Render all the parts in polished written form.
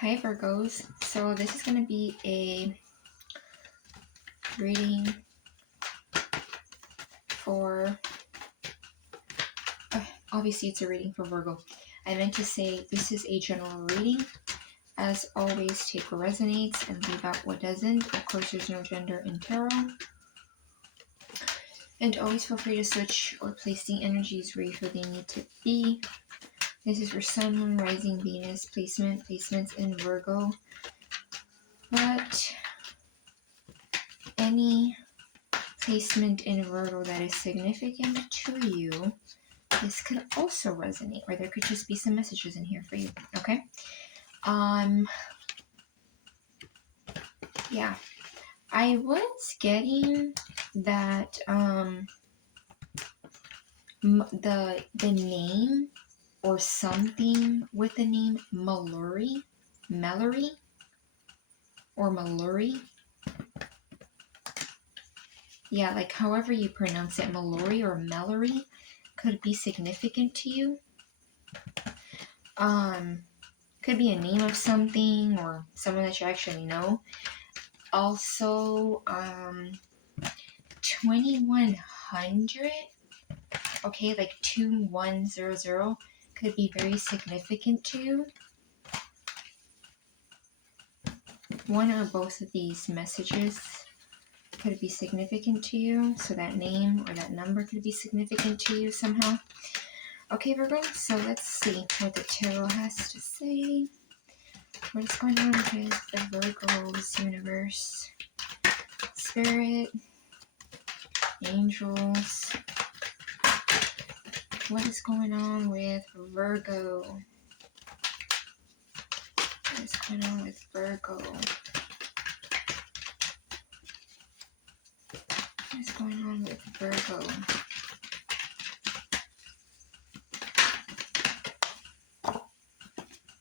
Hi Virgos, so this is going to be a reading for, obviously it's a reading for Virgo. I meant to say this is a general reading. As always, take what resonates and leave out what doesn't. Of course, there's no gender in tarot. And always feel free to switch or place the energies where you feel they need to be. This is for Sun, Moon, Rising, Venus, placements in Virgo. But any placement in Virgo that is significant to you, this could also resonate, or there could just be some messages in here for you. Okay. Yeah, I was getting that the name or something with the name Mallory, or Mallory. Yeah, like however you pronounce it, Mallory or Mallory, could be significant to you. Could be a name of something or someone that you actually know. Also, 2100, okay, like 2100 could be very significant to you. One or both of these messages could be significant to you. So that name or that number could be significant to you somehow. Okay, Virgo, so let's see what the tarot has to say. What is going on with the Virgo's universe? Spirit, angels. What is going on with Virgo? What is going on with Virgo? What is going on with Virgo?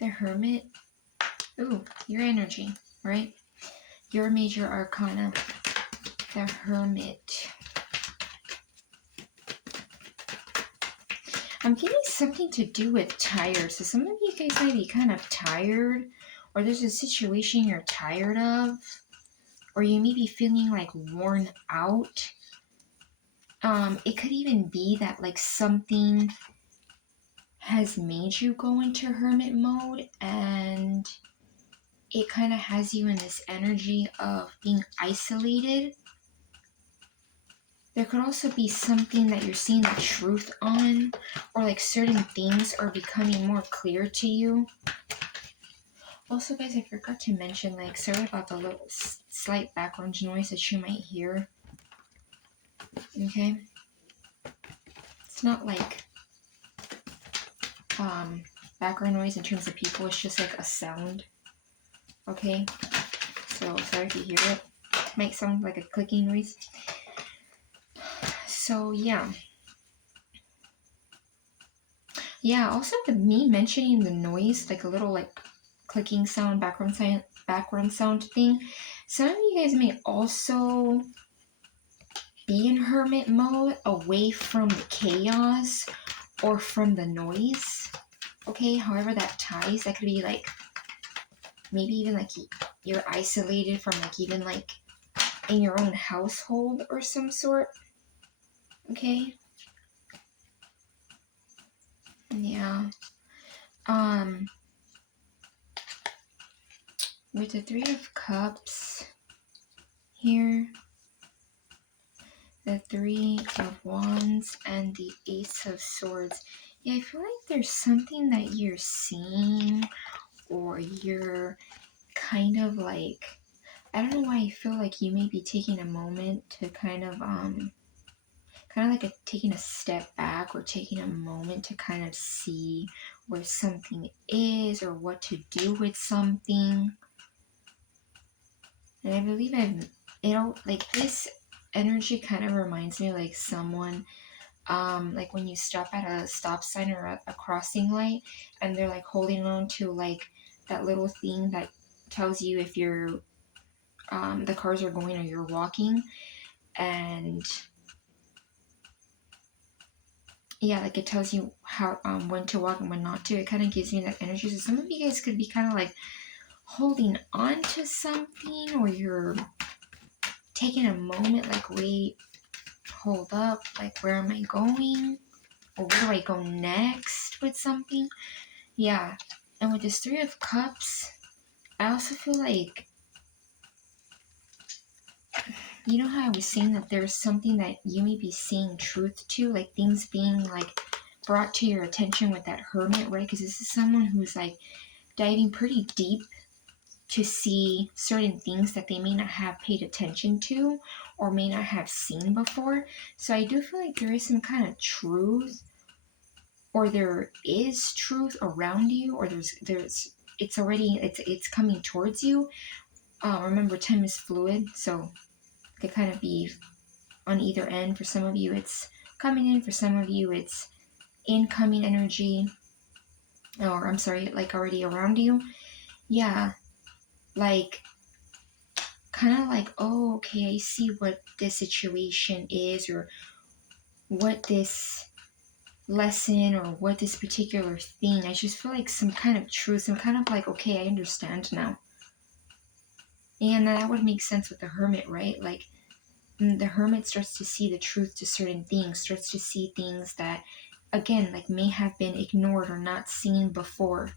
The Hermit. Ooh, your energy, right? Your major arcana. The Hermit. I'm getting something to do with tired. So some of you guys might be kind of tired, or there's a situation you're tired of, or you may be feeling like worn out. It could even be that like something has made you go into hermit mode, and it kind of has you in this energy of being isolated. There could also be something that you're seeing the truth on, or like certain things are becoming more clear to you. Also, guys, I forgot to mention, like, sorry about the little slight background noise that you might hear. Okay? It's not like background noise in terms of people, it's just like a sound. Okay? So, sorry if you hear it. It might sound like a clicking noise. So, yeah. Yeah, also with me mentioning the noise, like a little like clicking sound, background sound thing. Some of you guys may also be in hermit mode, away from the chaos or from the noise. Okay, however that ties, that could be like maybe even like you're isolated from like even like in your own household or some sort. Okay. Yeah. With the Three of Cups here, the Three of Wands, and the Ace of Swords. Yeah, I feel like there's something that you're seeing, or you're kind of like, I don't know why I feel like you may be taking a moment to kind of like taking a step back, or taking a moment to kind of see where something is or what to do with something. And I believe like this energy kind of reminds me like someone, like when you stop at a stop sign or a crossing light, and they're like holding on to like that little thing that tells you if you're the cars are going or you're walking. And yeah, like it tells you how when to walk and when not to. It kind of gives me that energy. So some of you guys could be kind of like holding on to something, or you're taking a moment like, wait, hold up, like, where am I going? Or where do I go next with something? Yeah. And with this Three of Cups, I also feel like, you know how I was saying that there's something that you may be seeing truth to, like things being like brought to your attention with that Hermit, right? Because this is someone who's like diving pretty deep to see certain things that they may not have paid attention to or may not have seen before. So I do feel like there is some kind of truth, or there is truth around you, or there's it's coming towards you. Remember, time is fluid, so it could kind of be on either end. For some of you, it's coming in. For some of you, it's incoming energy, or I'm sorry, like already around you. Yeah, like kind of like, oh, okay, I see what this situation is, or what this lesson, or what this particular thing. I just feel like some kind of truth, some kind of like, okay, I understand now. And that would make sense with the Hermit, right? Like, the Hermit starts to see the truth to certain things, starts to see things that, again, like may have been ignored or not seen before.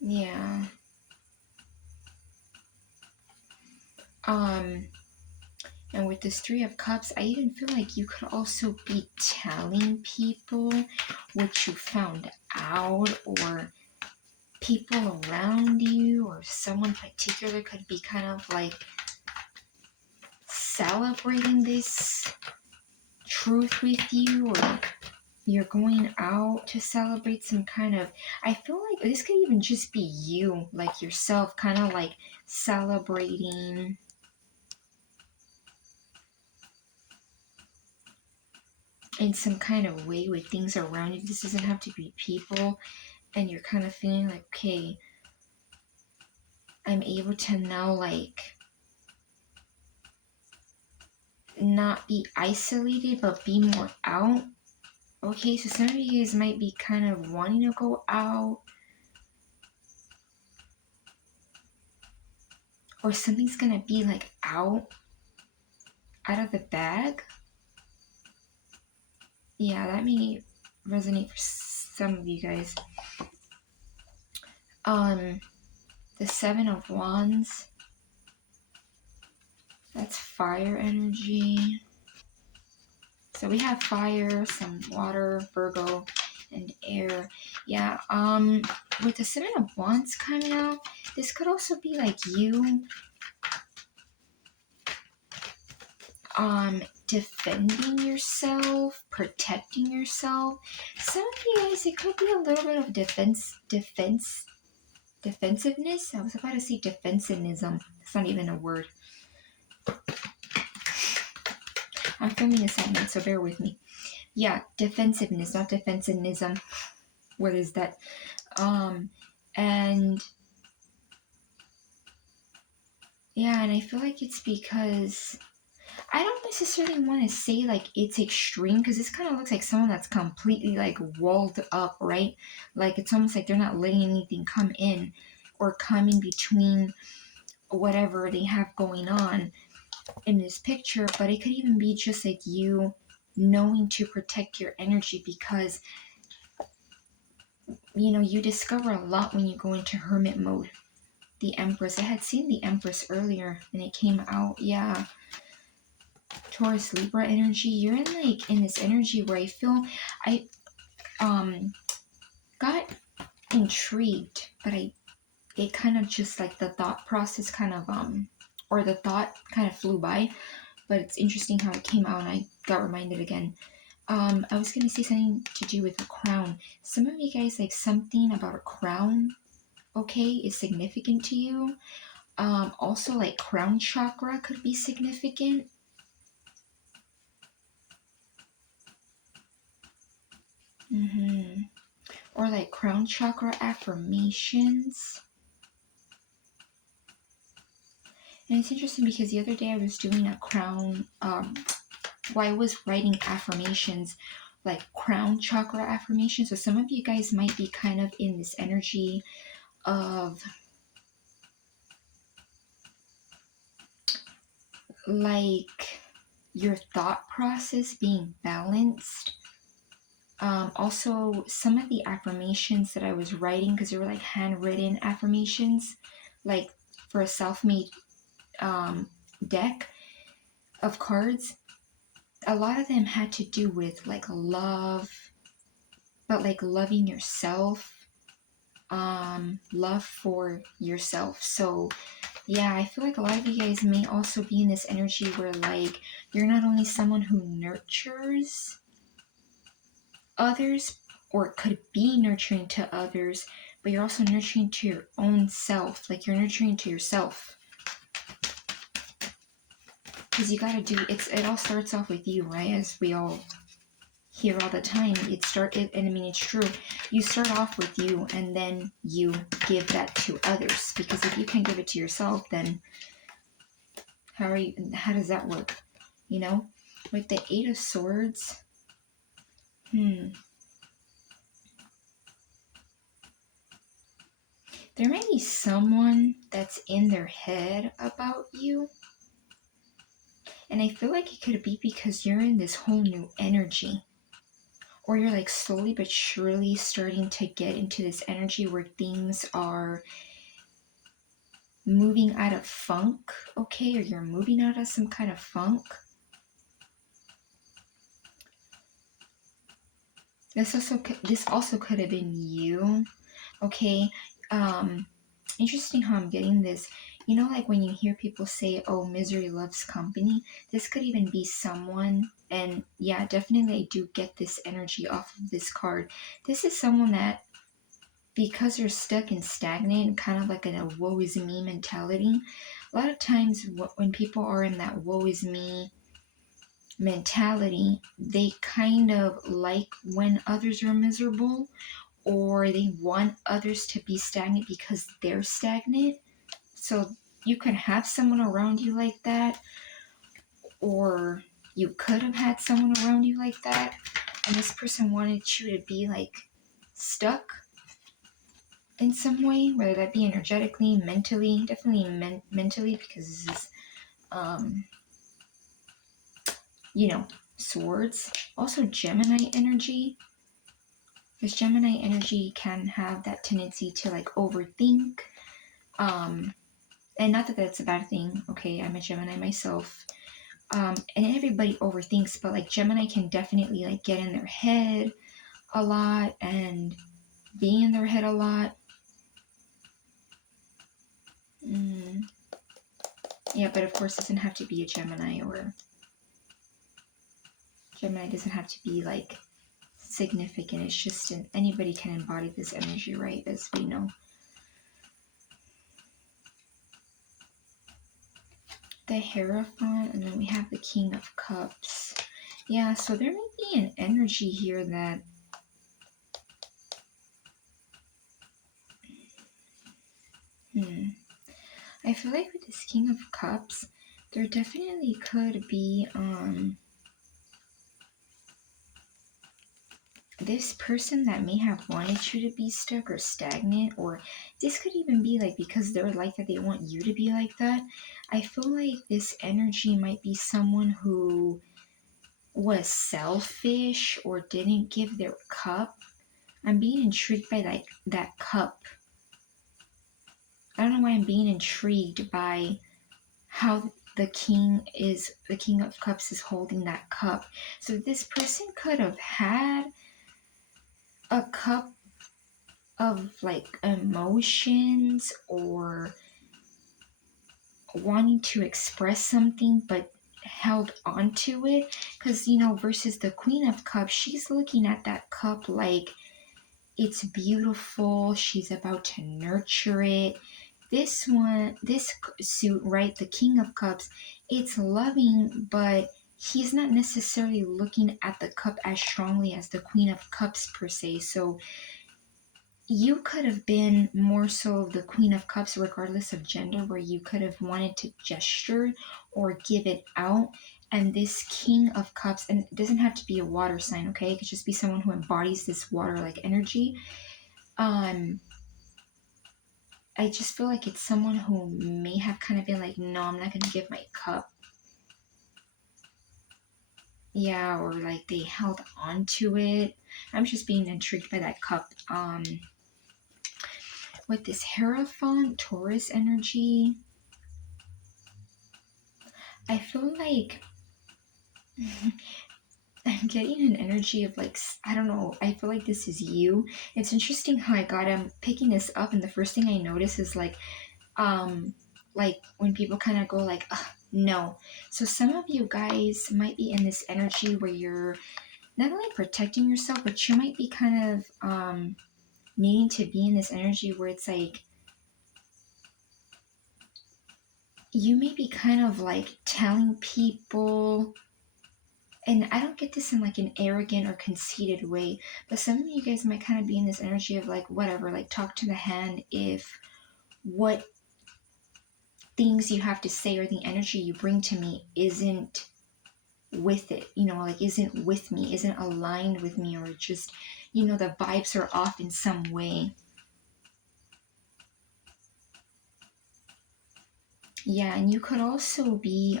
Yeah. And with this Three of Cups, I even feel like you could also be telling people what you found out, or people around you, or someone particular could be kind of like celebrating this truth with you, or you're going out to celebrate some kind of, I feel like this could even just be you, like yourself, kind of like celebrating in some kind of way with things around you. This doesn't have to be people, and you're kind of feeling like, okay, I'm able to now like not be isolated but be more out. Okay, so some of you guys might be kind of wanting to go out, or something's gonna be like out of the bag. Yeah, that may resonate for some of you guys. The Seven of Wands, that's fire energy. So we have fire, some water, Virgo, and air. Yeah, with the Seven of Wands coming out, this could also be like you defending yourself, protecting yourself. Some of you guys, it could be a little bit of defensiveness. I was about to say defensivism. It's not even a word. I'm filming a segment, so bear with me. Yeah, defensiveness, not defensivism. What is that? And yeah, and I feel like it's because I don't necessarily want to say like it's extreme, because this kind of looks like someone that's completely like walled up, right? Like it's almost like they're not letting anything come in or come in between whatever they have going on in this picture. But it could even be just like you knowing to protect your energy, because you know you discover a lot when you go into hermit mode. The Empress, I had seen the Empress earlier and it came out. Yeah, Taurus Libra energy. You're in like in this energy where I feel I got intrigued, but it kind of just like the thought process kind of or the thought kind of flew by. But it's interesting how it came out and I got reminded again. I was gonna say something to do with a crown. Some of you guys, like something about a crown, okay, is significant to you. Also like crown chakra could be significant. Or like crown chakra affirmations. And it's interesting because the other day I was doing a crown, I was writing affirmations like crown chakra affirmation. So some of you guys might be kind of in this energy of like your thought process being balanced. Also, some of the affirmations that I was writing, because they were like handwritten affirmations, like for a self-made deck of cards, a lot of them had to do with like love, but like loving yourself, love for yourself. So yeah, I feel like a lot of you guys may also be in this energy where like you're not only someone who nurtures others, or it could be nurturing to others, but you're also nurturing to your own self. Like you're nurturing to yourself. Because you gotta do it all starts off with you, right? As we all hear all the time. And I mean it's true. You start off with you and then you give that to others. Because if you can't give it to yourself, then how does that work? You know? With the 8 of Swords, there may be someone that's in their head about you. And I feel like it could be because you're in this whole new energy. Or you're like slowly but surely starting to get into this energy where things are moving out of funk, okay? Or you're moving out of some kind of funk. This also could have been you, okay? Interesting how I'm getting this. You know, like when you hear people say, oh, misery loves company, this could even be someone, and yeah, definitely I do get this energy off of this card. This is someone that, because they're stuck and stagnant, kind of like in a woe is me mentality, a lot of times when people are in that woe is me mentality, they kind of like when others are miserable, or they want others to be stagnant because they're stagnant. So you could have someone around you like that, or you could have had someone around you like that, and this person wanted you to be like stuck in some way, whether that be energetically, mentally, definitely mentally, because this is, swords. Also Gemini energy, because Gemini energy can have that tendency to like overthink, and not that that's a bad thing, okay? I'm a Gemini myself, and everybody overthinks, but like Gemini can definitely like get in their head a lot and be in their head a lot. Yeah, but of course it doesn't have to be a Gemini, or Gemini doesn't have to be like significant. It's just anybody can embody this energy, right? As we know. The Hierophant, and then we have the King of Cups. Yeah, so there may be an energy here that I feel like with this King of Cups, there definitely could be this person that may have wanted you to be stuck or stagnant, or this could even be like because they're like that, they want you to be like that. I feel like this energy might be someone who was selfish or didn't give their cup. I'm being intrigued by like that cup. I don't know why I'm being intrigued by how the King of Cups is holding that cup. So this person could have had a cup of like emotions, or wanting to express something but held onto it, because versus the Queen of Cups, she's looking at that cup like it's beautiful, she's about to nurture it. This suit, right, the King of Cups, it's loving, but he's not necessarily looking at the cup as strongly as the Queen of Cups per se. So you could have been more so the Queen of Cups regardless of gender, where you could have wanted to gesture or give it out, And this King of Cups, and it doesn't have to be a water sign, okay? It could just be someone who embodies this water-like energy. I just feel like it's someone who may have kind of been like, no, I'm not going to give my cup. Yeah, or like they held on to it. I'm just being intrigued by that cup. With this Hierophant, Taurus energy, I feel like I'm getting an energy of like, I don't know, I feel like this is you. It's interesting how I'm picking this up, and the first thing I notice is like when people kind of go like, no. So some of you guys might be in this energy where you're not only protecting yourself, but you might be kind of needing to be in this energy where it's like, you may be kind of like telling people, and I don't get this in like an arrogant or conceited way, but some of you guys might kind of be in this energy of like, whatever, like talk to the hand if what things you have to say or the energy you bring to me isn't with it, like isn't with me, isn't aligned with me, or just, the vibes are off in some way. Yeah, and you could also be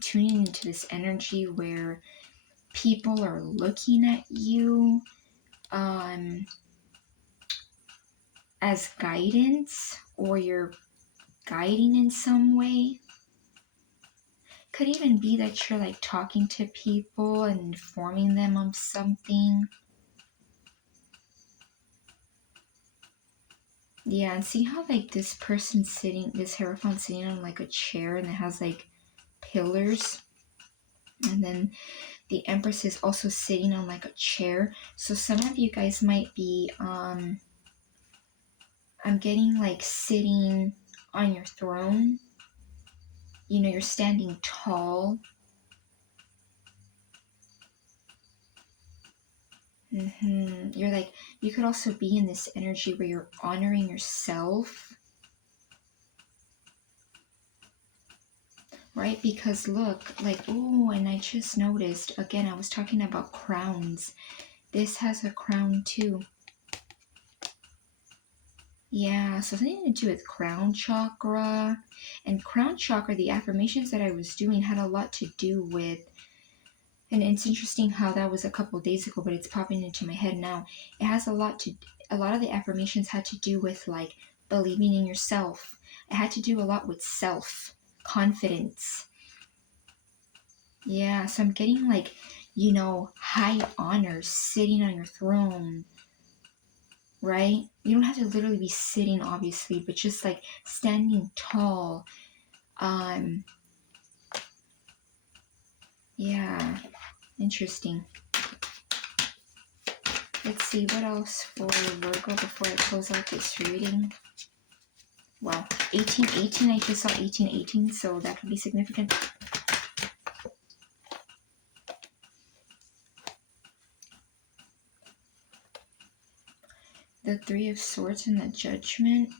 tuning into this energy where people are looking at you as guidance, or you're guiding in some way. Could even be that you're like talking to people and informing them of something. Yeah, and see how like this Hierophant sitting on like a chair, and it has like pillars. And then the Empress is also sitting on like a chair. So some of you guys might be, I'm getting like sitting on your throne. You're standing tall. You're like, you could also be in this energy where you're honoring yourself. Right? Because look, like, oh, and I just noticed, again, I was talking about crowns. This has a crown too. Yeah, so something to do with crown chakra. And crown chakra, the affirmations that I was doing had a lot to do with, and it's interesting how that was a couple of days ago, but it's popping into my head now. It has a lot of the affirmations had to do with like believing in yourself. It had to do a lot with self, confidence. Yeah, so I'm getting like, high honors, sitting on your throne, right? You don't have to literally be sitting, obviously, but just like standing tall. Yeah, interesting. Let's see what else for Virgo before I close out this reading. Wow, 1818, I just saw 1818, so that could be significant. The Three of Swords and the Judgment.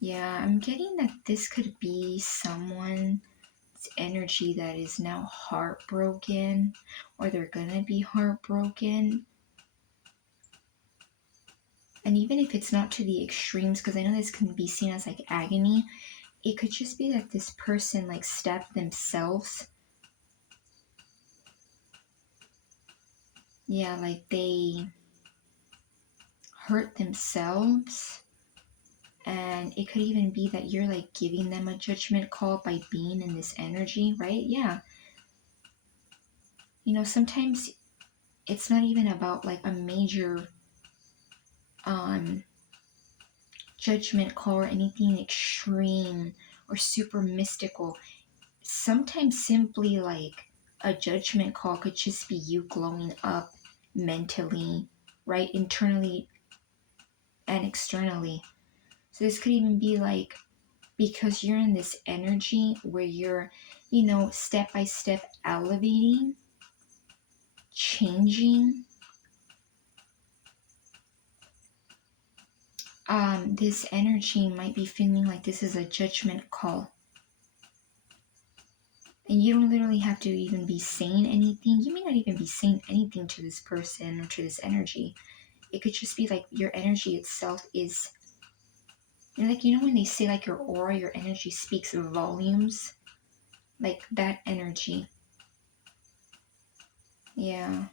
Yeah, I'm getting that this could be someone's energy that is now heartbroken, or they're gonna be heartbroken. And even if it's not to the extremes, because I know this can be seen as like agony, it could just be that this person like stabbed themselves. Yeah, like they hurt themselves. And it could even be that you're like giving them a judgment call by being in this energy, right? Yeah. Sometimes it's not even about like a major judgment call or anything extreme or super mystical. Sometimes simply like a judgment call could just be you glowing up mentally, right? Internally and externally. So this could even be like, because you're in this energy where you're, step by step elevating, changing. This energy might be feeling like this is a judgment call. And you don't literally have to even be saying anything. You may not even be saying anything to this person or to this energy. It could just be like your energy itself is, and like, you know, when they say like your aura, your energy speaks volumes, like that energy. Yeah.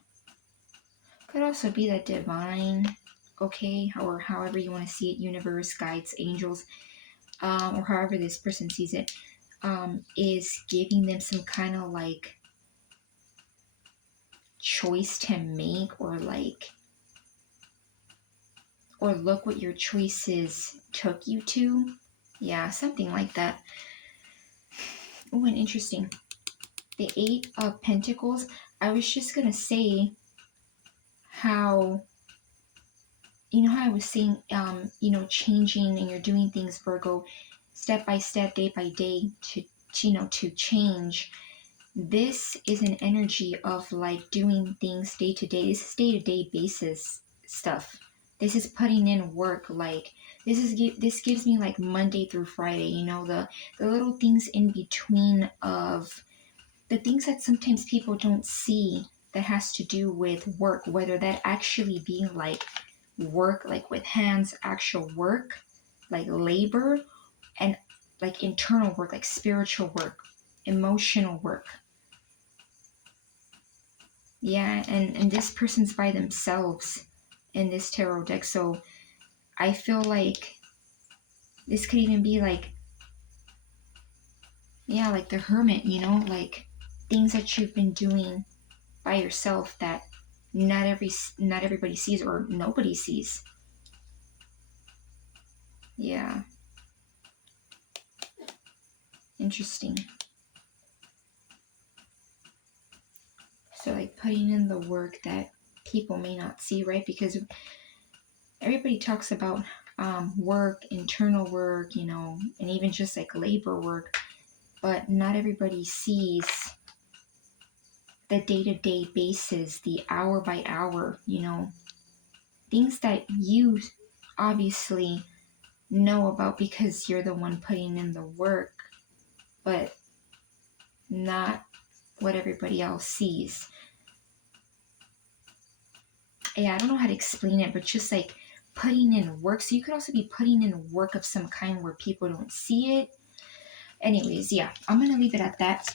Could also be that divine, okay, or however you want to see it, universe, guides, angels, or however this person sees it, is giving them some kind of like choice to make, or like, or look what your choices took you to. Yeah, something like that. Oh, and interesting. The Eight of Pentacles. I was just going to say how, you know how I was saying, you know, changing, and you're doing things, Virgo, step by step, day by day, to you know, to change. This is an energy of like doing things day to day. This is day to day basis stuff. This is putting in work. Like this gives me like Monday through Friday. You know, the little things in between of the things that sometimes people don't see, that has to do with work, whether that actually be like work, like with hands, actual work, like labor, and like internal work, like spiritual work, emotional work. Yeah, and this person's by themselves in this tarot deck. So I feel like this could even be like, yeah, like the Hermit, you know, like things that you've been doing by yourself that not everybody sees, or nobody sees. Yeah. Interesting. So like putting in the work that people may not see, right? Because everybody talks about work, internal work, you know, and even just like labor work, but not everybody sees the day-to-day basis, the hour by hour, you know, things that you obviously know about because you're the one putting in the work, but not what everybody else sees. Yeah, I don't know how to explain it, but just like putting in work. So you could also be putting in work of some kind where people don't see it. Anyways, yeah, I'm gonna leave it at that.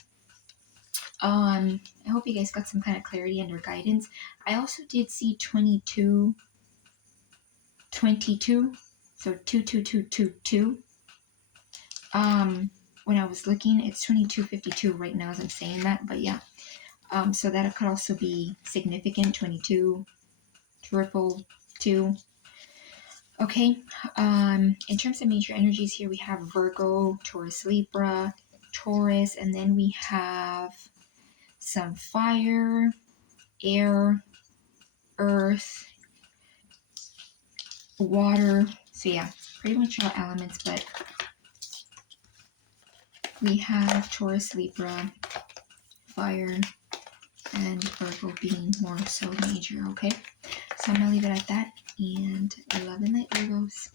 I hope you guys got some kind of clarity under guidance. I also did see 22, so 22222. When I was looking, it's 2252 right now as I'm saying that, but yeah. So that could also be significant, 22, triple two. Okay, in terms of major energies here, we have Virgo, Taurus, Libra, Taurus, and then we have some fire, air, earth, water. So yeah, pretty much all elements, but we have Taurus, Libra, fire, and Virgo being more so major, okay? So I'm going to leave it at that, and love and light, Virgos.